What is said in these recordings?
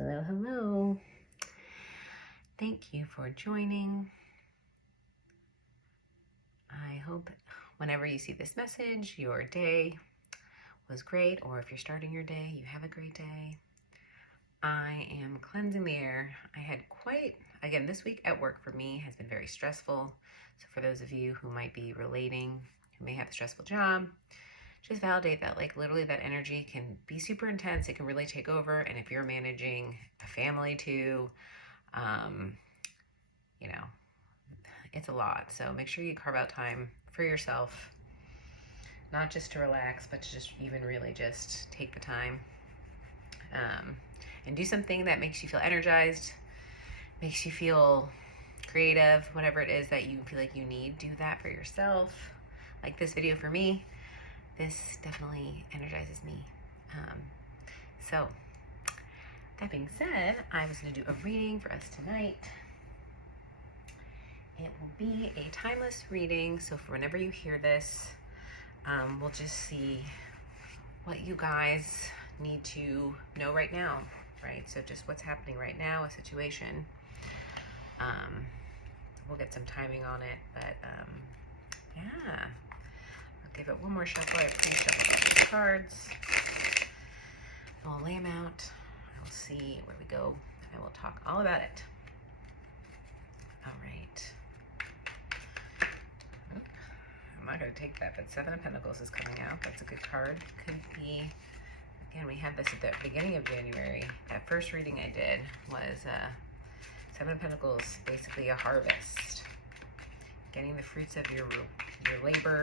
Hello, hello. Thank you for joining. I hope whenever you see this message, your day was great, or if you're starting your day, you have a great day. I am cleansing the air. I had again, this week at work for me has been very stressful. So for those of you who might be relating, who may have a stressful job, just validate that literally that energy can be super intense. It can really take over. And if you're managing a family too, it's a lot. So make sure you carve out time for yourself, not just to relax, but to just even really just take the time and do something that makes you feel energized, makes you feel creative, whatever it is that you feel like you need. Do that for yourself. Like this video for me, this definitely energizes me. So that being said, I was going to do a reading for us tonight. It will be a timeless reading, so for whenever you hear this, we'll just see what you guys need to know right now, right? So just what's happening right now, a situation. We'll get some timing on it, but yeah. I'll give it one more shuffle. I pre-shuffled all these cards. I'll lay them out. I will see where we go, and I will talk all about it. All right. I'm not going to take that, but Seven of Pentacles is coming out. That's a good card. Could be, again, we had this at the beginning of January. That first reading I did was Seven of Pentacles, basically a harvest. Getting the fruits of your labor.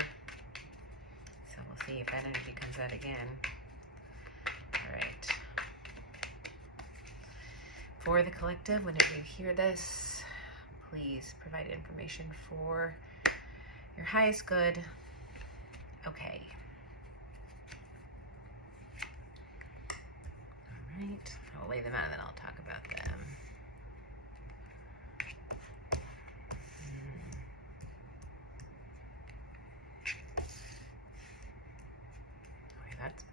So we'll see if that energy comes out again. All right. For the collective, whenever you hear this, please provide information for your highest good. Okay. All right. I'll lay them out and then I'll talk about them. Okay, that's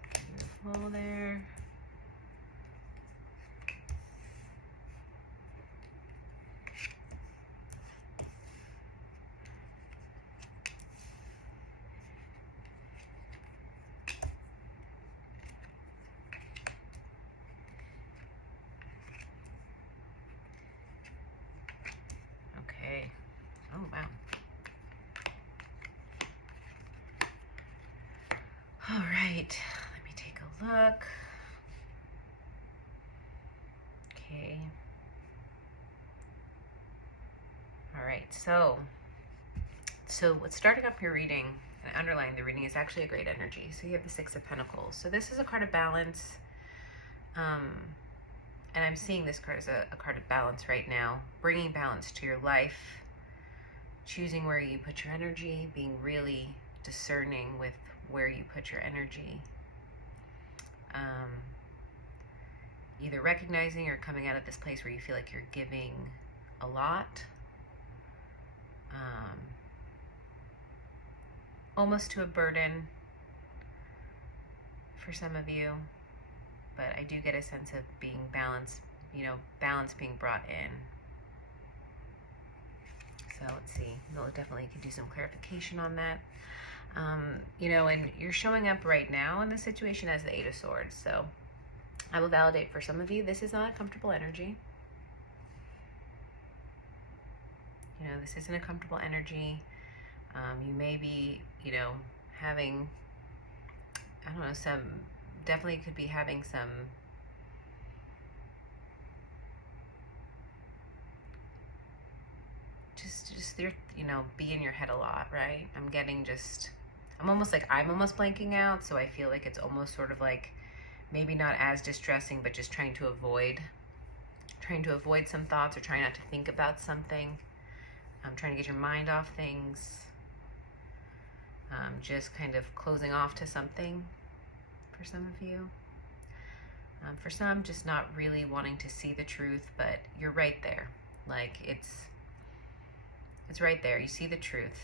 beautiful there. Okay. Oh, wow. All right. Let me take a look. Okay. All right. So what's starting up your reading and underlying the reading is actually a great energy. So you have the Six of Pentacles. So this is a card of balance. And I'm seeing this card as a card of balance right now, bringing balance to your life, choosing where you put your energy, being really discerning with where you put your energy. Either recognizing or coming out of this place where you feel like you're giving a lot, almost to a burden for some of you. But I do get a sense of being balanced, balance being brought in. So let's see. We'll definitely could do some clarification on that. And you're showing up right now in the situation as the Eight of Swords. So I will validate for some of you, this is not a comfortable energy. This isn't a comfortable energy. You may be, having, definitely could be having some just be in your head a lot, right? I'm almost blanking out, so I feel like it's almost sort of like maybe not as distressing, but just trying to avoid some thoughts or trying not to think about something. Trying to get your mind off things. Just kind of closing off to something for some of you. For some, just not really wanting to see the truth, but you're right there. Like it's right there. You see the truth.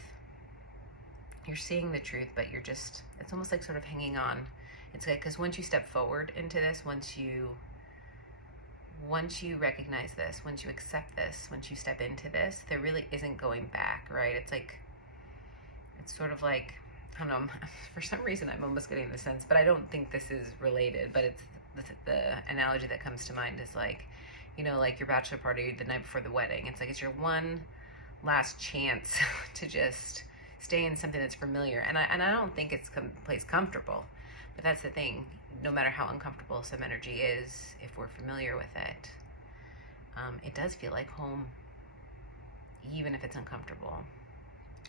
You're seeing the truth, but it's almost like sort of hanging on. It's like, because once you step forward into this, once you once you recognize this, once you accept this, once you step into this, there really isn't going back, right? It's sort of like, I don't know, for some reason I'm almost getting the sense, but I don't think this is related, but it's the analogy that comes to mind is like, like your bachelor party the night before the wedding. It's like, it's your one last chance to just stay in something that's familiar. And I don't think it's place comfortable, but that's the thing. No matter how uncomfortable some energy is, if we're familiar with it, it does feel like home, even if it's uncomfortable.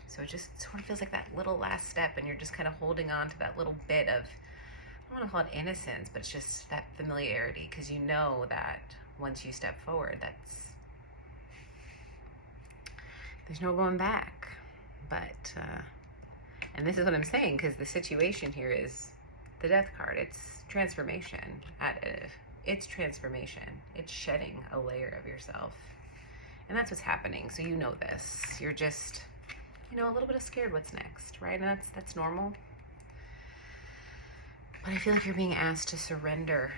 So it just sort of feels like that little last step, and you're just kind of holding on to that little bit of, I don't want to call it innocence, but it's just that familiarity, because you know that once you step forward, there's no going back. But, and this is what I'm saying, because the situation here is the Death card. It's transformation. It's transformation. It's shedding a layer of yourself. And that's what's happening. So you know this. You're just, a little bit of scared what's next, right? And that's normal. But I feel like you're being asked to surrender.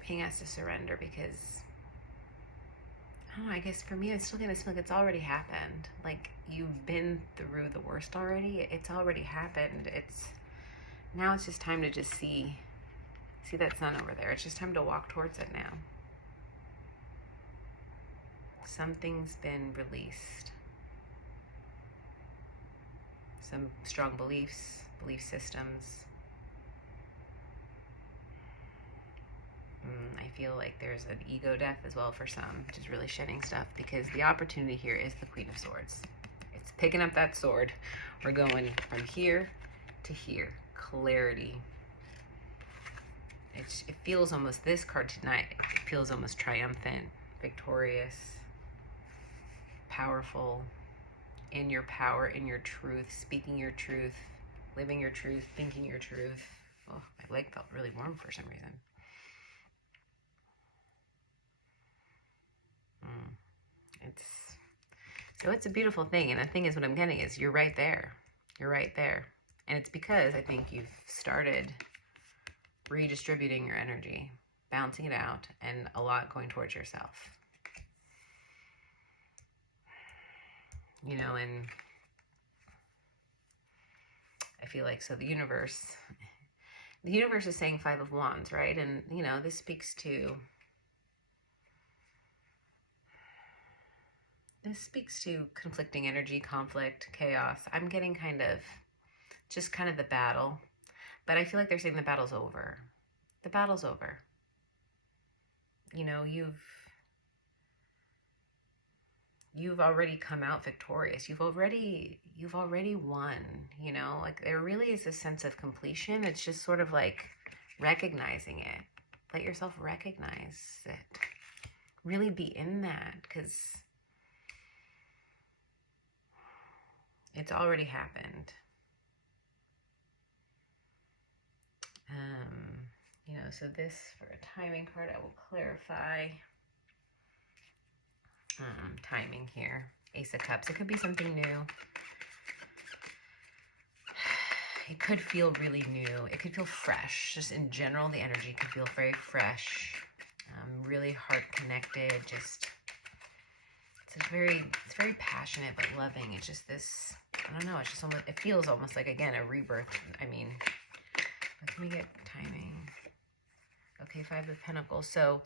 Because, I don't know, I guess for me, I'm still getting this feeling like it's already happened. Like, you've been through the worst already. It's already happened. Now it's just time to just see that sun over there. It's just time to walk towards it now. Something's been released. Some strong beliefs, belief systems. I feel like there's an ego death as well for some, which is really shedding stuff, because the opportunity here is the Queen of Swords. It's picking up that sword. We're going from here to here. Clarity. It feels almost, this card tonight, it feels almost triumphant, victorious, powerful, in your power, in your truth, speaking your truth, living your truth, thinking your truth. Oh, my leg felt really warm for some reason. It's a beautiful thing. And the thing is, what I'm getting is you're right there. You're right there. And it's because I think you've started redistributing your energy, balancing it out, and a lot going towards yourself. And I feel like, so the universe is saying 5 of Wands, right? And, this speaks to conflicting energy, conflict, chaos. I'm getting kind of the battle, but I feel like they're saying the battle's over. The battle's over. You've already come out victorious. You've already won, like there really is a sense of completion. It's just sort of like recognizing it. Let yourself recognize it. Really be in that, because it's already happened. So this, for a timing card, I will clarify timing here. Ace of Cups. It could be something new. It could feel really new. It could feel fresh. Just in general, the energy could feel very fresh, really heart connected. It's very passionate but loving. It's just this, I don't know, it's just almost, it feels almost like, again, a rebirth. I mean, let me get timing. Okay, 5 of Pentacles. So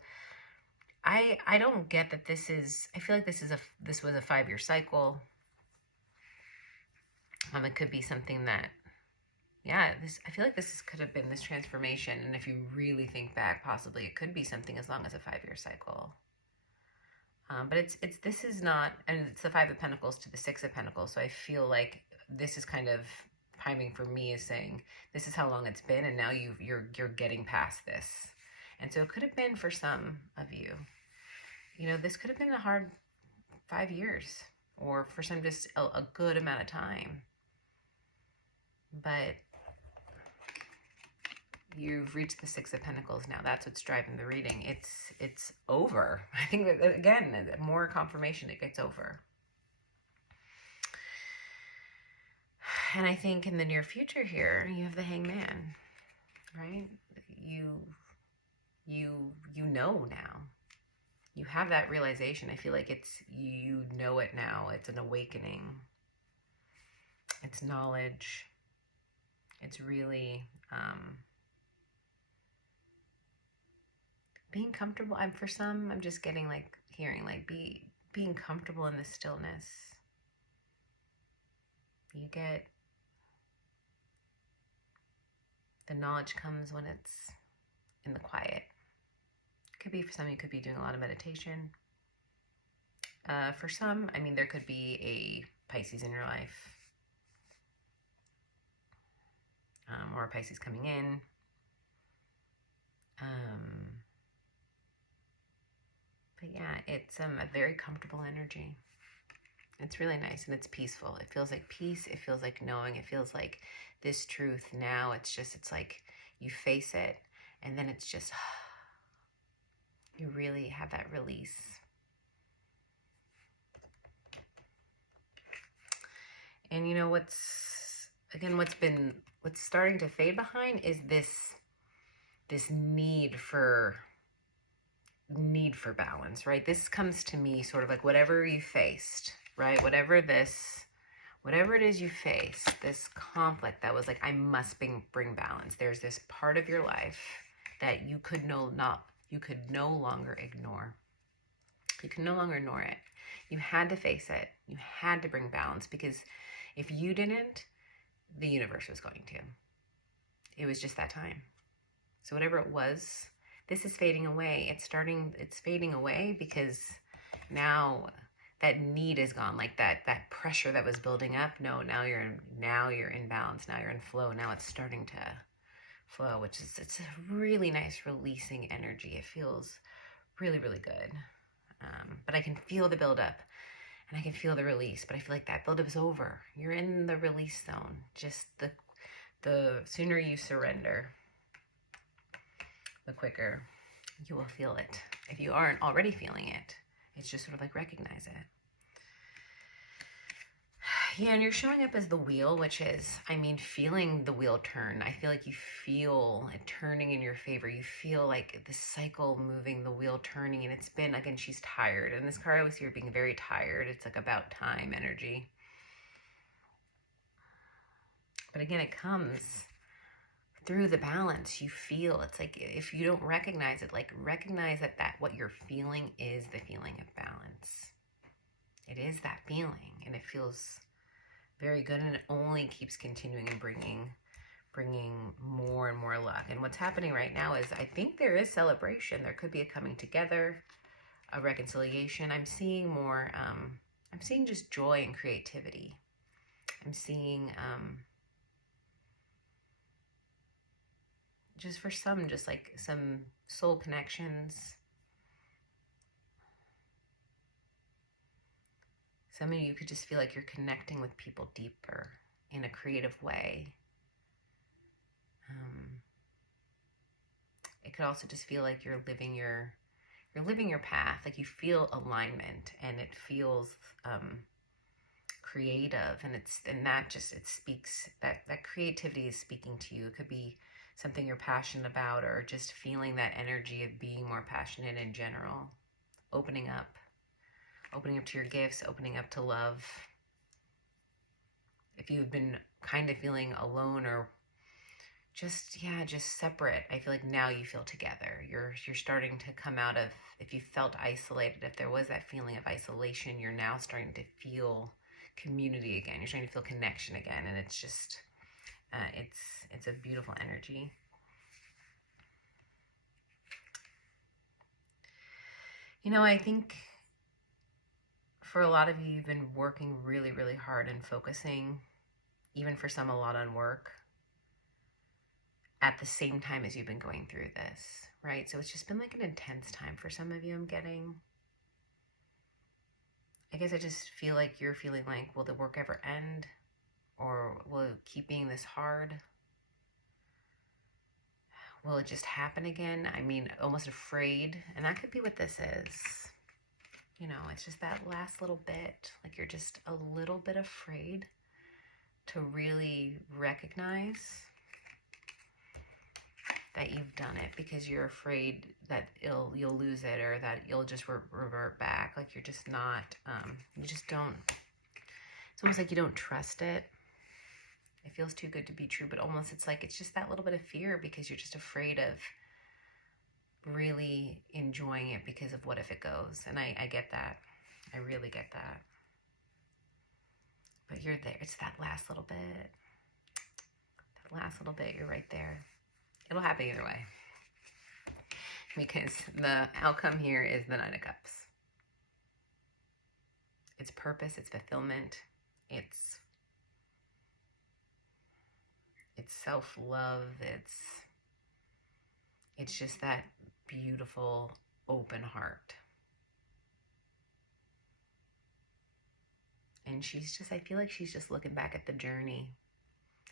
I don't get that this is, I feel like this was a 5-year cycle. It could be something that, I feel like this could have been this transformation. And if you really think back, possibly it could be something as long as a 5-year cycle. But this is not, and it's the 5 of Pentacles to the 6 of Pentacles. So I feel like this is kind of timing for me, is saying this is how long it's been, and now you're getting past this. And so it could have been for some of you, this could have been a hard 5 years, or for some just a good amount of time. But you've reached the 6 of Pentacles now. That's what's driving the reading. It's over. I think that, again, more confirmation it gets over. And I think in the near future here, you have the Hangman, right? you know now. You have that realization. I feel like you know it now. It's an awakening. It's knowledge. It's really being comfortable. For some, I'm just getting like hearing like being comfortable in the stillness. You get the knowledge comes when it's in the quiet. Could be for some, you could be doing a lot of meditation. For some, I mean, there could be a Pisces in your life, or a Pisces coming in. But yeah, it's a very comfortable energy. It's really nice and it's peaceful. It feels like peace. It feels like knowing. It feels like this truth now. It's like you face it and then it's just, you really have that release. And you know what's starting to fade behind is this need for balance, right? This comes to me sort of like whatever you faced, right? Whatever it is you faced, this conflict that was like, I must bring balance. There's this part of your life that you could no longer ignore. You can no longer ignore it. You had to face it. You had to bring balance, because if you didn't, the universe was going to. It was just that time. So whatever it was, this is fading away. It's fading away because now that need is gone. Like that pressure that was building up. No, now you're in balance. Now you're in flow. Now it's starting to flow, it's a really nice releasing energy. It feels really, really good. But I can feel the buildup and I can feel the release, but I feel like that buildup is over. You're in the release zone. Just the sooner you surrender, the quicker you will feel it. If you aren't already feeling it, it's just sort of like recognize it. Yeah, and you're showing up as the wheel, which is, feeling the wheel turn. I feel like you feel it turning in your favor. You feel like the cycle moving, the wheel turning, and it's been, again, she's tired. And this card I always see her being very tired. It's like about time energy. But again, it comes through the balance. You feel, it's like, if you don't recognize it, like recognize that what you're feeling is the feeling of balance. It is that feeling, and it feels very good, and it only keeps continuing and bringing more and more luck. And what's happening right now is, I think there is celebration. There could be a coming together, a reconciliation. I'm seeing more, I'm seeing just joy and creativity. I'm seeing, just for some, just like some soul connections. Some of you could just feel like you're connecting with people deeper in a creative way. It could also just feel like you're living your path. Like you feel alignment, and it feels creative, and it speaks, that creativity is speaking to you. It could be something you're passionate about, or just feeling that energy of being more passionate in general. Opening up to your gifts, opening up to love. If you've been kind of feeling alone or just separate, I feel like now you feel together. You're starting to come out of, if you felt isolated, if there was that feeling of isolation, you're now starting to feel community again. You're starting to feel connection again, and it's just, it's a beautiful energy. I think for a lot of you, you've been working really, really hard and focusing, even for some, a lot on work, at the same time as you've been going through this, right? So it's just been like an intense time for some of you, I'm getting. I guess I just feel like you're feeling like, will the work ever end? Or will it keep being this hard? Will it just happen again? Almost afraid. And that could be what this is. It's just that last little bit, like you're just a little bit afraid to really recognize that you've done it because you're afraid that you'll lose it, or that you'll just revert back. Like you're just not, you just don't, it's almost like you don't trust it. It feels too good to be true, but almost it's like it's just that little bit of fear because you're just afraid of really enjoying it because of what if it goes. And I get that. I really get that. But you're there. It's that last little bit. That last little bit, you're right there. It'll happen either way. Because the outcome here is the Nine of Cups. It's purpose, it's fulfillment, it's self-love, it's just that beautiful open heart. And she's just, I feel like she's just looking back at the journey,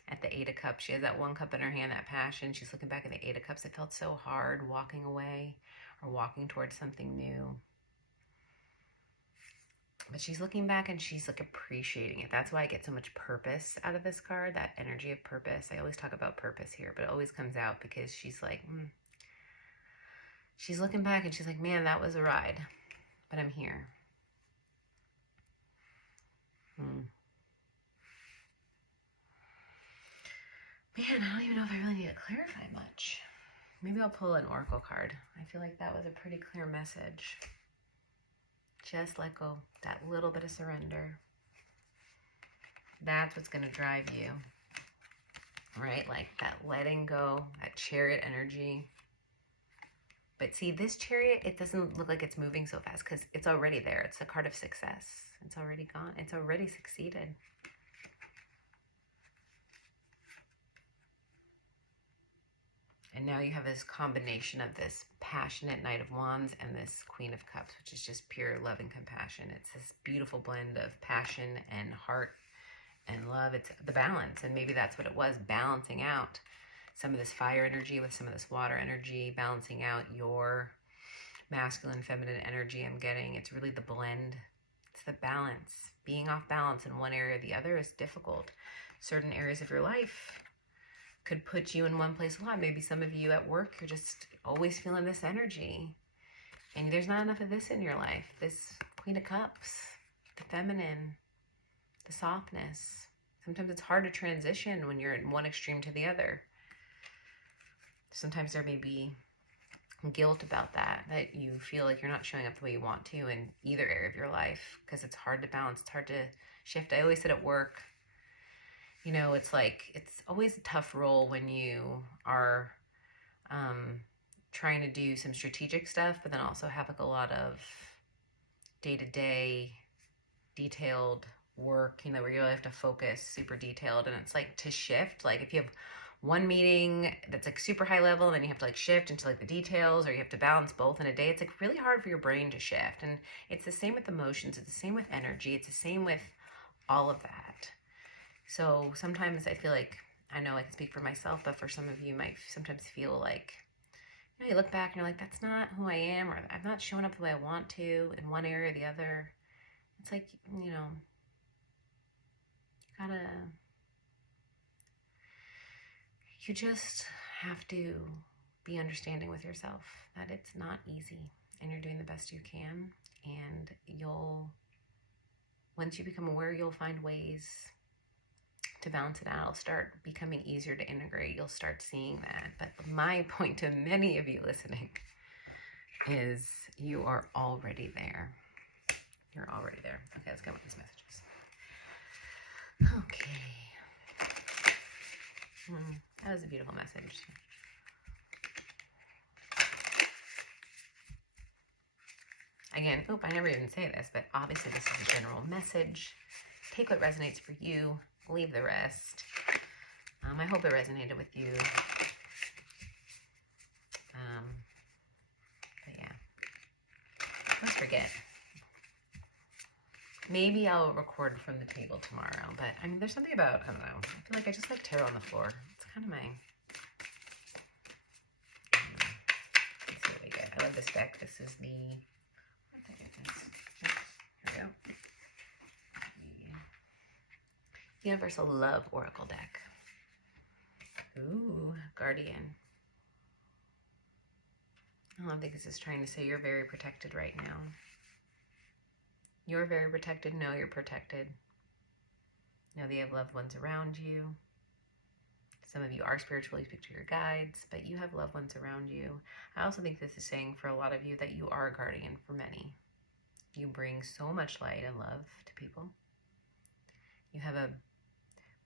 at the Eight of Cups. She has that one cup in her hand, that passion. She's looking back at the Eight of Cups. It felt so hard walking away or walking towards something new. But she's looking back and she's like appreciating it. That's why I get so much purpose out of this card, that energy of purpose. I always talk about purpose here, but it always comes out because she's like, she's looking back and she's like, man, that was a ride, but I'm here. Man, I don't even know if I really need to clarify much. Maybe I'll pull an oracle card. I feel like that was a pretty clear message. Just let go. That little bit of surrender. That's what's going to drive you. Right? Like that letting go, that chariot energy. But see, this chariot, it doesn't look like it's moving so fast because it's already there. It's a card of success. It's already gone. It's already succeeded. And now you have this combination of this passionate Knight of Wands and this Queen of Cups, which is just pure love and compassion. It's this beautiful blend of passion and heart and love. It's the balance. And maybe that's what it was, balancing out some of this fire energy with some of this water energy, balancing out your masculine, feminine energy I'm getting. It's really the blend. It's the balance. Being off balance in one area or the other is difficult. Certain areas of your life could put you in one place a lot. Maybe some of you at work, you're just always feeling this energy. And there's not enough of this in your life. This Queen of Cups, the feminine, the softness. Sometimes it's hard to transition when you're in one extreme to the other. Sometimes there may be guilt about that you feel like you're not showing up the way you want to in either area of your life because it's hard to balance. It's hard to shift. I always said at work, you know, it's like, it's always a tough role when you are trying to do some strategic stuff, but then also have like a lot of day-to-day detailed work, you know, where you really have to focus super detailed. And it's like to shift, like if you have one meeting that's like super high level, and then you have to like shift into like the details, or you have to balance both in a day. It's like really hard for your brain to shift. And it's the same with emotions. It's the same with energy. It's the same with all of that. So sometimes I feel like, I know I can speak for myself, but for some of you might sometimes feel like, you know, you look back and you're like, that's not who I am, or I'm not showing up the way I want to in one area or the other. It's like, you know, you just have to be understanding with yourself that it's not easy and you're doing the best you can. And once you become aware, you'll find ways to balance it out. It'll start becoming easier to integrate. You'll start seeing that. But my point to many of you listening is you are already there. You're already there. Okay, let's go with these messages. Okay. That was a beautiful message. Again, I never even say this, but obviously this is a general message. Take what resonates for you. Leave the rest. I hope it resonated with you. But yeah. Don't forget. Maybe I'll record from the table tomorrow. But I mean, there's something about, I don't know. I feel like I just like tarot on the floor. It's kind of my... Let's see what we get. I love this deck. This is the... What deck is this? Here we go. Universal Love Oracle deck. Ooh, Guardian. I think this is trying to say you're very protected right now. You're very protected. Know you're protected. Know that you have loved ones around you. Some of you are spiritually, speak to your guides, but you have loved ones around you. I also think this is saying for a lot of you that you are a guardian for many. You bring so much light and love to people. You have a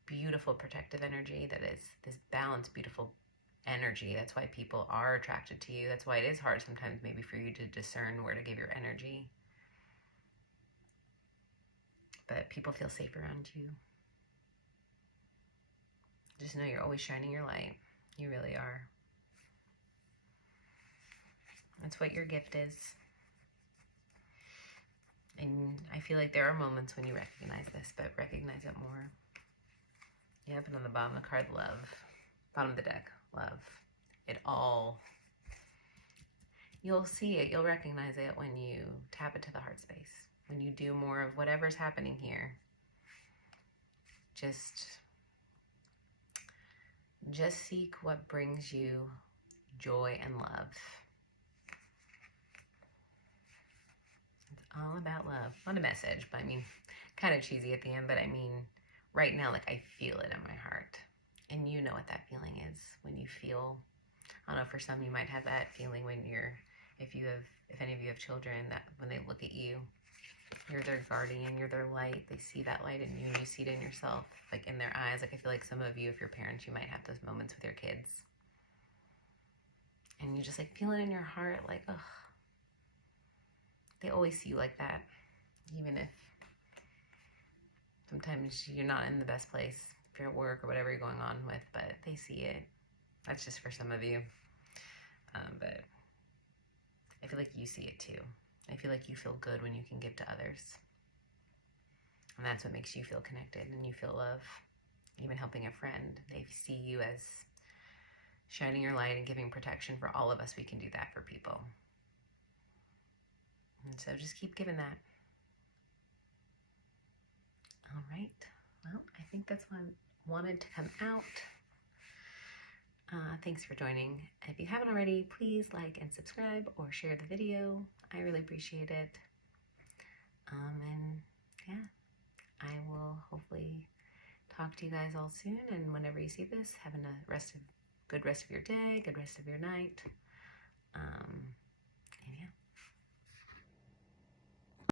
beautiful protective energy that is this balanced, beautiful energy. That's why people are attracted to you. That's why it is hard sometimes maybe for you to discern where to give your energy. But people feel safe around you. Just know you're always shining your light. You really are. That's what your gift is. And I feel like there are moments when you recognize this, but recognize it more. You have it on the bottom of the card, love. Bottom of the deck, love. It all. You'll see it, you'll recognize it when you tap into the heart space. When you do more of whatever's happening here. Just seek what brings you joy and love. It's all about love. Not a message, but I mean, kind of cheesy at the end, but I mean, right now, like I feel it in my heart. And you know what that feeling is when you feel, I don't know, for some you might have that feeling when if any of you have children, that when they look at you, you're their guardian, you're their light. They see that light in you and you see it in yourself, like in their eyes. Like I feel like some of you, if you're parents, you might have those moments with your kids. And you just like feel it in your heart, like, ugh. They always see you like that, even if sometimes you're not in the best place, if you're at work or whatever you're going on with, but they see it. That's just for some of you. But I feel like you see it too. I feel like you feel good when you can give to others. And that's what makes you feel connected and you feel love. Even helping a friend, they see you as shining your light and giving protection. For all of us, we can do that for people. And so just keep giving that. All right. Well, I think that's what I wanted to come out. Thanks for joining. If you haven't already, please like and subscribe or share the video. I really appreciate it. And yeah, I will hopefully talk to you guys all soon. And whenever you see this, have a good rest of your day, good rest of your night.